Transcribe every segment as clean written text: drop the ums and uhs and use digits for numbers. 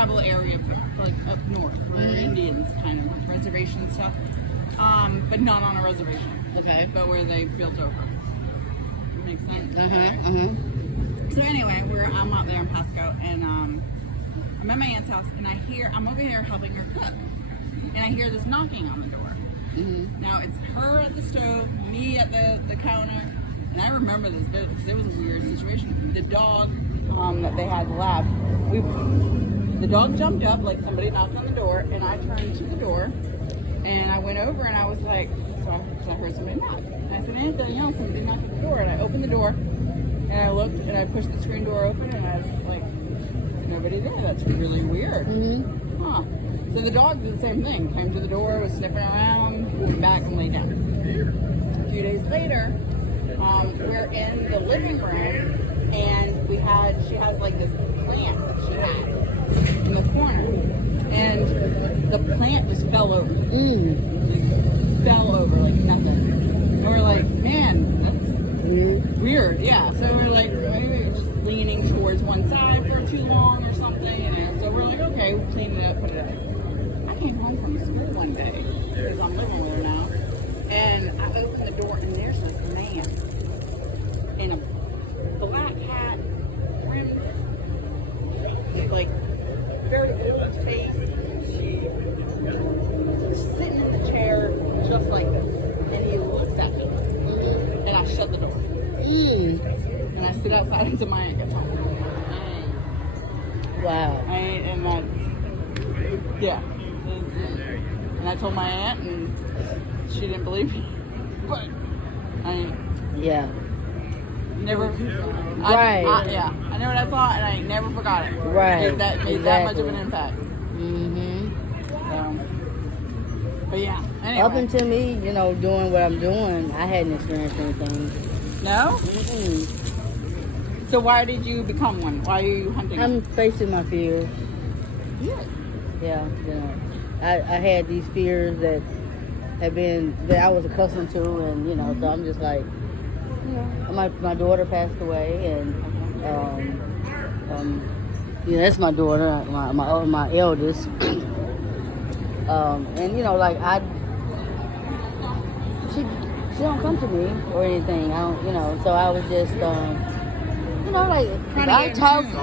tribal area, like up north, where Indians kind of reservation stuff, but not on a reservation. Okay. But where they built over. Makes sense. So anyway, I'm out there in Pasco, and I'm at my aunt's house, and I'm over here helping her cook, and I hear this knocking on the door. Now it's her at the stove, me at the counter, and I remember this because it was a weird situation. The dog that they had left, the dog jumped up like somebody knocked on the door, and I turned to the door, and I went over, and I was like, so I heard somebody knock. And I said, Anthony, somebody knocked at the door, and I opened the door, and I looked, and I pushed the screen door open, and I was like, nobody there. That's really weird. Huh. So the dog did the same thing. Came to the door, was sniffing around, went back and laid down. A few days later, we're in the living room, and she has like this plant that she had in the corner, and the plant just fell over. Fell over like nothing. And we're like, man, that's weird. Yeah. So we're like, maybe we're just leaning towards one side for too long or something. And so we're like, okay, we'll clean it up, put it up. I came home from school one day because I'm living with her now, and I opened the door, and there's this man in a black hat, rimmed, like very old face, sitting in the chair just like this, and he looks at me, and I shut the door, and I sit outside until my aunt gets home. Wow. And I told my aunt, and she didn't believe me. But yeah. Never. Right. I know what I thought, and I never forgot it. Right. That made that much of an impact. But yeah. Anyway. Up until me, doing what I'm doing, I hadn't experienced anything. No? So why did you become one? Why are you hunting? I'm facing my fears. Yeah. I had these fears that I was accustomed to, and so I'm just like, my daughter passed away, and that's my daughter, my eldest, and she don't come to me or anything. I don't, so I was just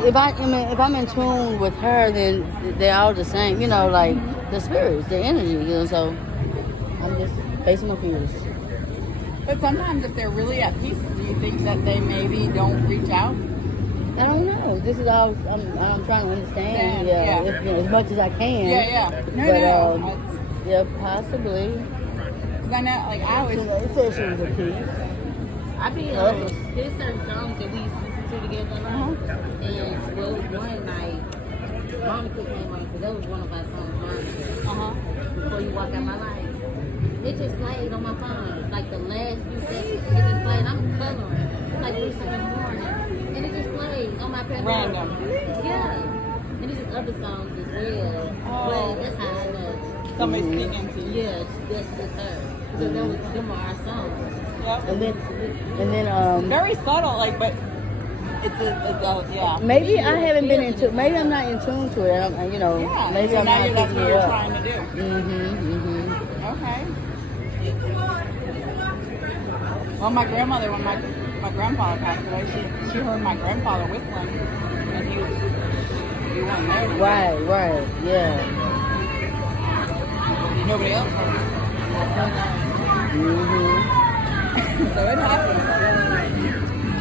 if I'm in tune with her, then they're all the same, the spirits, the energy, so I'm just facing my fears. But sometimes if they're really at peace, do you think that they maybe don't reach out? I don't know. This is all I'm trying to understand. As much as I can. Yeah, possibly. Because I know, like, I always... It said she was at peace. I mean, there's certain songs that we used to listen to together, and one night, Monica came on, because that was one of our songs, Monica. Before You Walk Out My Life. It just played on my phone, like the last few seconds. It just played. I'm coloring. It's like 3 in the morning, and it just played on my pen. Random. Yeah, and there's other songs as well. But that's how I know. Somebody's speaking to you. Yeah, that's her. Because them are our songs. Yep. And then very subtle, like, but it's yeah. Maybe I haven't been into. Maybe I'm not in tune to it. Maybe so I'm now not that's picking what it you're up. trying to do. Okay. Well, my grandmother, when my grandfather passed away, she heard my grandfather whistling, and he wasn't there. Right, yeah. Nobody else heard it. So it happens.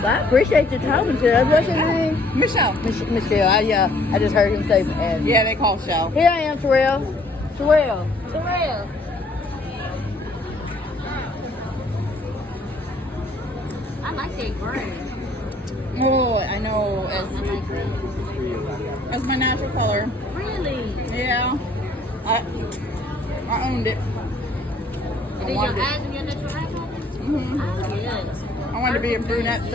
Well, I appreciate you talking to us. What's your name? Michelle. Michelle. I just heard him say. Yeah, they call Shell. Here I am, Terrell. I like that gray. Oh, I know. As my natural color. Really? Yeah. I owned it. And then your eyes and your natural eyes? I wanted to be a brunette so